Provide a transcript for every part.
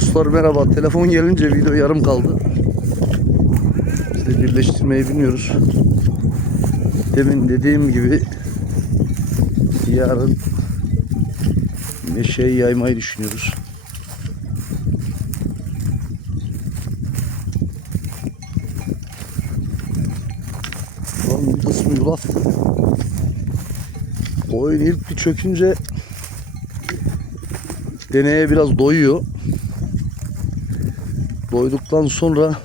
Dostlar merhaba. Telefon gelince video yarım kaldı. Biz de birleştirmeyi bilmiyoruz. Demin dediğim gibi yarın meşeyi yaymayı düşünüyoruz. Lan bir kısmı yulaf. Koyun ilk bir çökünce deneye biraz doyuyor. Doyduktan sonra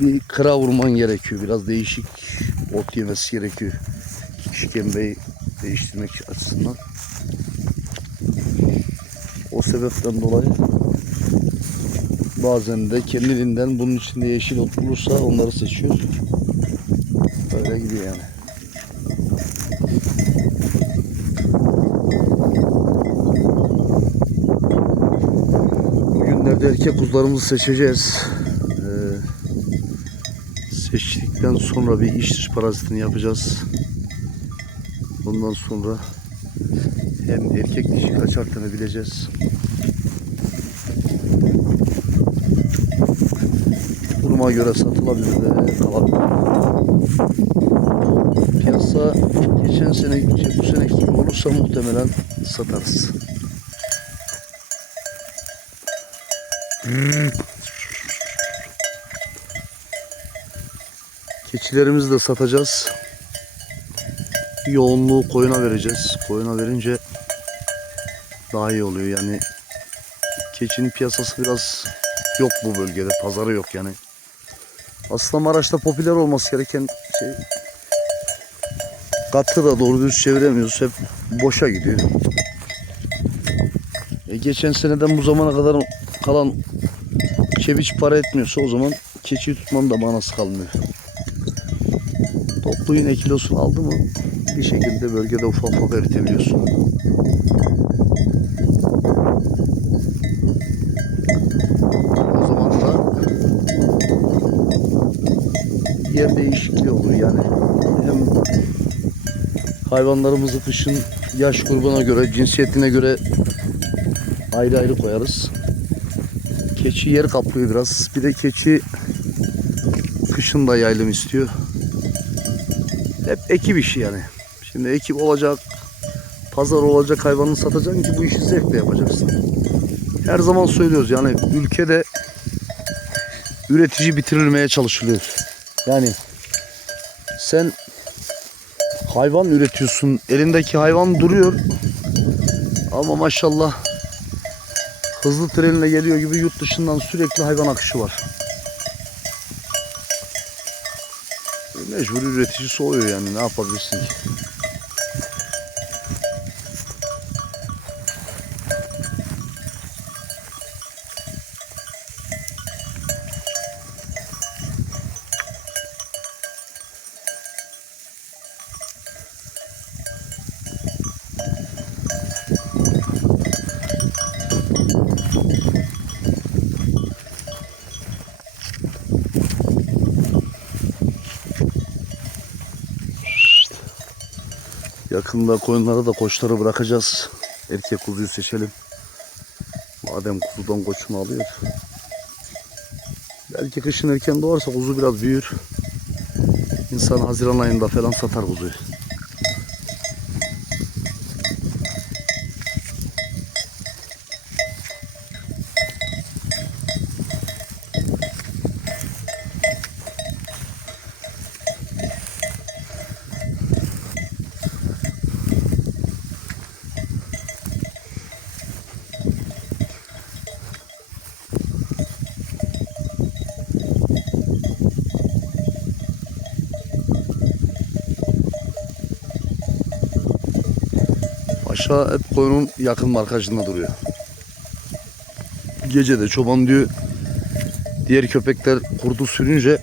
bir kıra vurman gerekiyor. Biraz değişik ot yemesi gerekiyor. İşkembeyi değiştirmek açısından. O sebepten dolayı bazen de kendiliğinden bunun içinde yeşil ot bulursa onları seçiyor. Böyle gidiyor yani. Erkek kuzularımızı seçeceğiz. Ee, seçtikten sonra bir iç dış parazitini yapacağız. Ondan sonra hem erkek dişi kaç bileceğiz. Duruma göre satılabilir de kalabilir. Piyasa geçen sene bu gibi olursa muhtemelen satarız. Keçilerimizi de satacağız. Yoğunluğu koyuna vereceğiz. Koyuna verince daha iyi oluyor. Yani keçinin piyasası biraz yok bu bölgede. Pazarı yok yani. Aslında Maraş'ta popüler olması gereken şey katı da doğru düz çeviremiyoruz. Hep boşa gidiyor. E geçen seneden bu zamana kadar kalan çeviç para etmiyorsa o zaman keçi tutmanın da manası kalmıyor. Toplu yine kilosunu aldı mı bir şekilde bölgede ufak ufak eritebiliyorsun. O zaman da yer değişikliği olur yani. Hem hayvanlarımızı kışın yaş grubuna göre, cinsiyetine göre ayrı ayrı koyarız. Keçi yer kaplıyor biraz. Bir de keçi kışın da yaylım istiyor. Hep ekip işi yani. Şimdi ekip olacak, pazar olacak hayvanını satacaksın ki bu işi zevkle yapacaksın. Her zaman söylüyoruz yani ülkede üretici bitirilmeye çalışılıyor. Yani sen hayvan üretiyorsun, elindeki hayvan duruyor ama maşallah hızlı trenle geliyor gibi yurt dışından sürekli hayvan akışı var. Mecbur üretici soğuyor yani ne yapabilirsin ki? Yakında koyunlara da koçları bırakacağız. Erkek kuzuyu seçelim. Madem kuzudan koçunu alıyor. Belki kışın erken doğarsa kuzu biraz büyür. İnsan Haziran ayında falan satar kuzuyu. Aşağı hep koyunun yakın markajında duruyor. Gece de çoban diyor diğer köpekler kurdu sürünce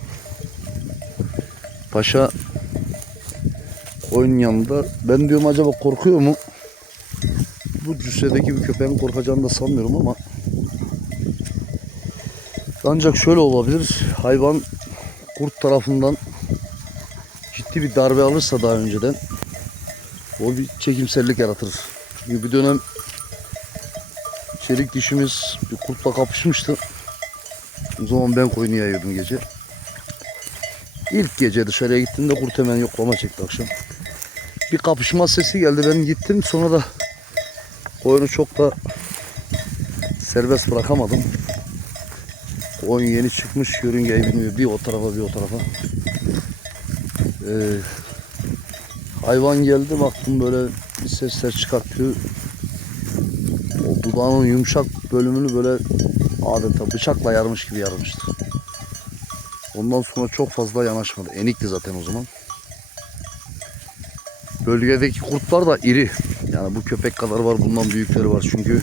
paşa koyunun yanında ben diyorum acaba korkuyor mu? Bu cüssedeki bir köpeğin korkacağını da sanmıyorum ama ancak şöyle olabilir. Hayvan kurt tarafından ciddi bir darbe alırsa daha önceden o bir çekimsellik yaratır. Çünkü bir dönem çelik dişimiz bir kurtla kapışmıştı. O zaman ben koyunu yayıyordum gece. İlk gece dışarıya gittiğimde kurt hemen yoklama çekti akşam. Bir kapışma sesi geldi. Ben gittim sonra da koyunu çok da serbest bırakamadım. Koyun yeni çıkmış yörüngeyi bilmiyor. Bir o tarafa bir o tarafa. Ee, hayvan geldi baktım böyle sesler çıkartıyor. O dudağının yumuşak bölümünü böyle adeta bıçakla yarmış gibi yarmıştı. Ondan sonra çok fazla yanaşmadı. Enikti zaten o zaman. Bölgedeki kurtlar da iri. Yani bu köpek kadar var. Bundan büyükleri var. Çünkü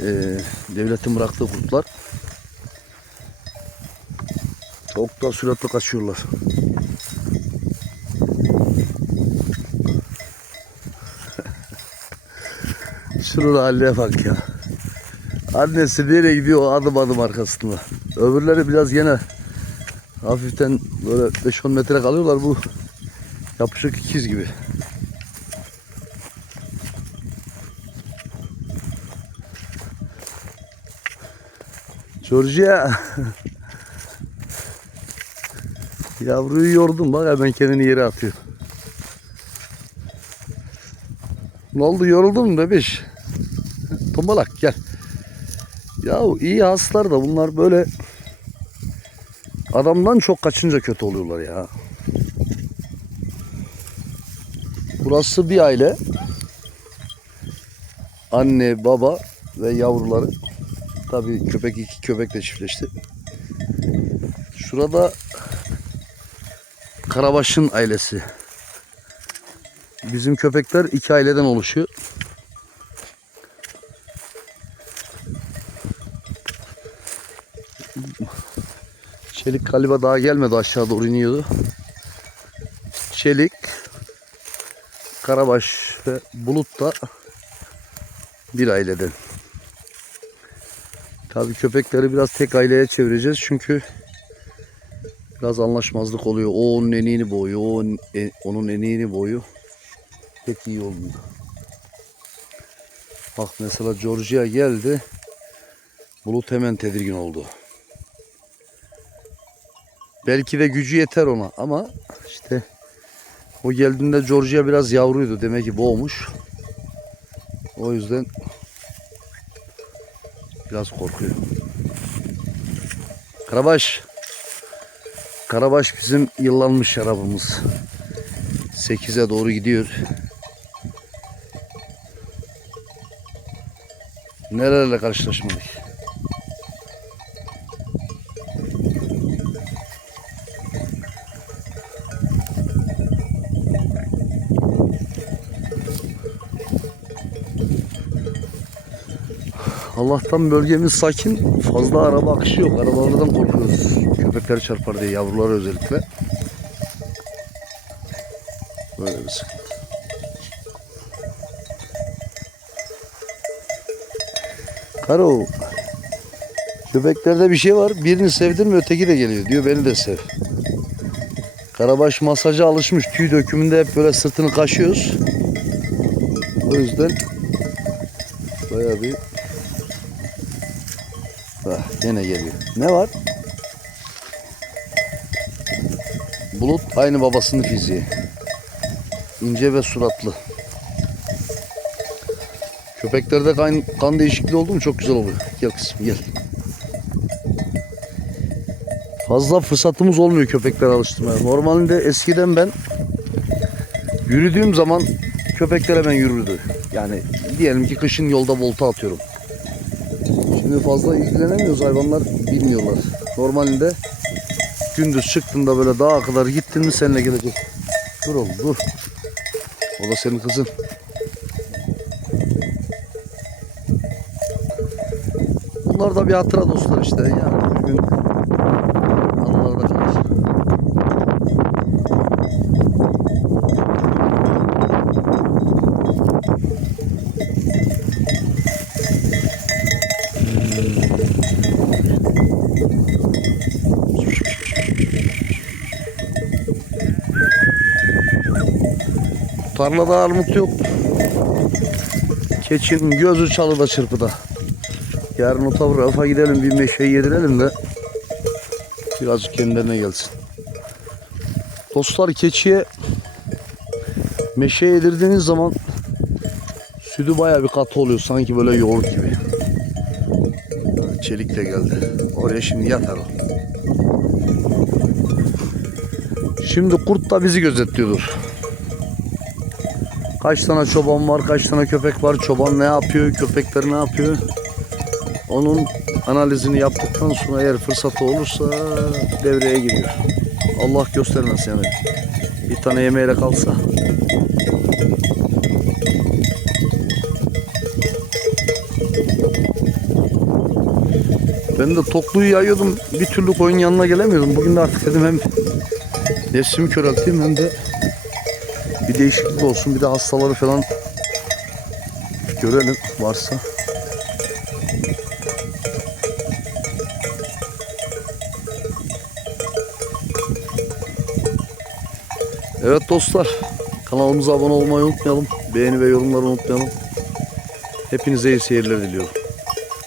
eee, devletin bıraktığı kurtlar çok da süratli kaçıyorlar. Şunun haline bak ya. Annesi nereye gidiyor adım adım arkasında. Öbürleri biraz gene hafiften böyle 5-10 metre kalıyorlar bu yapışık ikiz gibi. Georgia. Yavruyu yordum bak hemen kendini yere atıyor. Ne oldu yoruldun mu bebiş? Tombalak gel. Ya iyi haslar da bunlar böyle adamdan çok kaçınca kötü oluyorlar ya. Burası bir aile. Anne, baba ve yavruları. Tabii köpek iki köpekle çiftleşti. Şurada Karabaş'ın ailesi. Bizim köpekler iki aileden oluşuyor. Çelik galiba daha gelmedi aşağı doğru iniyordu. Çelik, Karabaş ve Bulut da bir aileden. Tabii köpekleri biraz tek aileye çevireceğiz çünkü biraz anlaşmazlık oluyor. O onun eniğini boyuyor, o onun, e- eniğini boyuyor. Pek iyi olmuyor. Bak mesela Georgia geldi. Bulut hemen tedirgin oldu. Belki de gücü yeter ona ama işte o geldiğinde Georgia biraz yavruydu. Demek ki boğmuş. O yüzden biraz korkuyor. Karabaş. Karabaş bizim yıllanmış şarabımız. 8'e doğru gidiyor. Nelerle karşılaşmadık. Allah'tan bölgemiz sakin. Fazla araba akışı yok. Arabalardan korkuyoruz. Köpekler çarpar diye yavruları özellikle. Böyle bir sıkıntı. Karo. Köpeklerde bir şey var. Birini sevdin mi öteki de geliyor. Diyor beni de sev. Karabaş masaja alışmış. Tüy dökümünde hep böyle sırtını kaşıyoruz. O yüzden bayağı bir Ah, yine geliyor. Ne var? Bulut aynı babasının fiziği. İnce ve suratlı. Köpeklerde kan, kan değişikliği oldu mu çok güzel oluyor. Gel kızım gel. Fazla fırsatımız olmuyor köpekler alıştırmaya. Normalde eskiden ben yürüdüğüm zaman köpekler hemen yürürdü. Yani diyelim ki kışın yolda volta atıyorum. Şimdi fazla ilgilenemiyoruz hayvanlar bilmiyorlar. Normalinde gündüz çıktığında böyle dağa kadar gittin mi seninle gelecek. Dur oğlum dur. O da senin kızın. Bunlar da bir hatıra dostlar işte. Yani bugün Tarlada armut yok. Keçinin gözü çalıda çırpıda. Yarın o tarafa gidelim bir meşeyi yedirelim de birazcık kendilerine gelsin. Dostlar keçiye meşe yedirdiğiniz zaman sütü bayağı bir katı oluyor. Sanki böyle yoğurt gibi. Çelik de geldi. Oraya şimdi yatar o. Şimdi kurt da bizi gözetliyordur. Kaç tane çoban var, kaç tane köpek var, çoban ne yapıyor, köpekler ne yapıyor? Onun analizini yaptıktan sonra eğer fırsatı olursa devreye giriyor. Allah göstermez yani. Bir tane yemeğe kalsa. Ben de tokluyu yayıyordum. Bir türlü koyun yanına gelemiyordum. Bugün de artık dedim hem nefsimi körelteyim hem de bir değişiklik olsun. Bir de hastaları falan görelim varsa. Evet dostlar kanalımıza abone olmayı unutmayalım. Beğeni ve yorumları unutmayalım. Hepinize iyi seyirler diliyorum.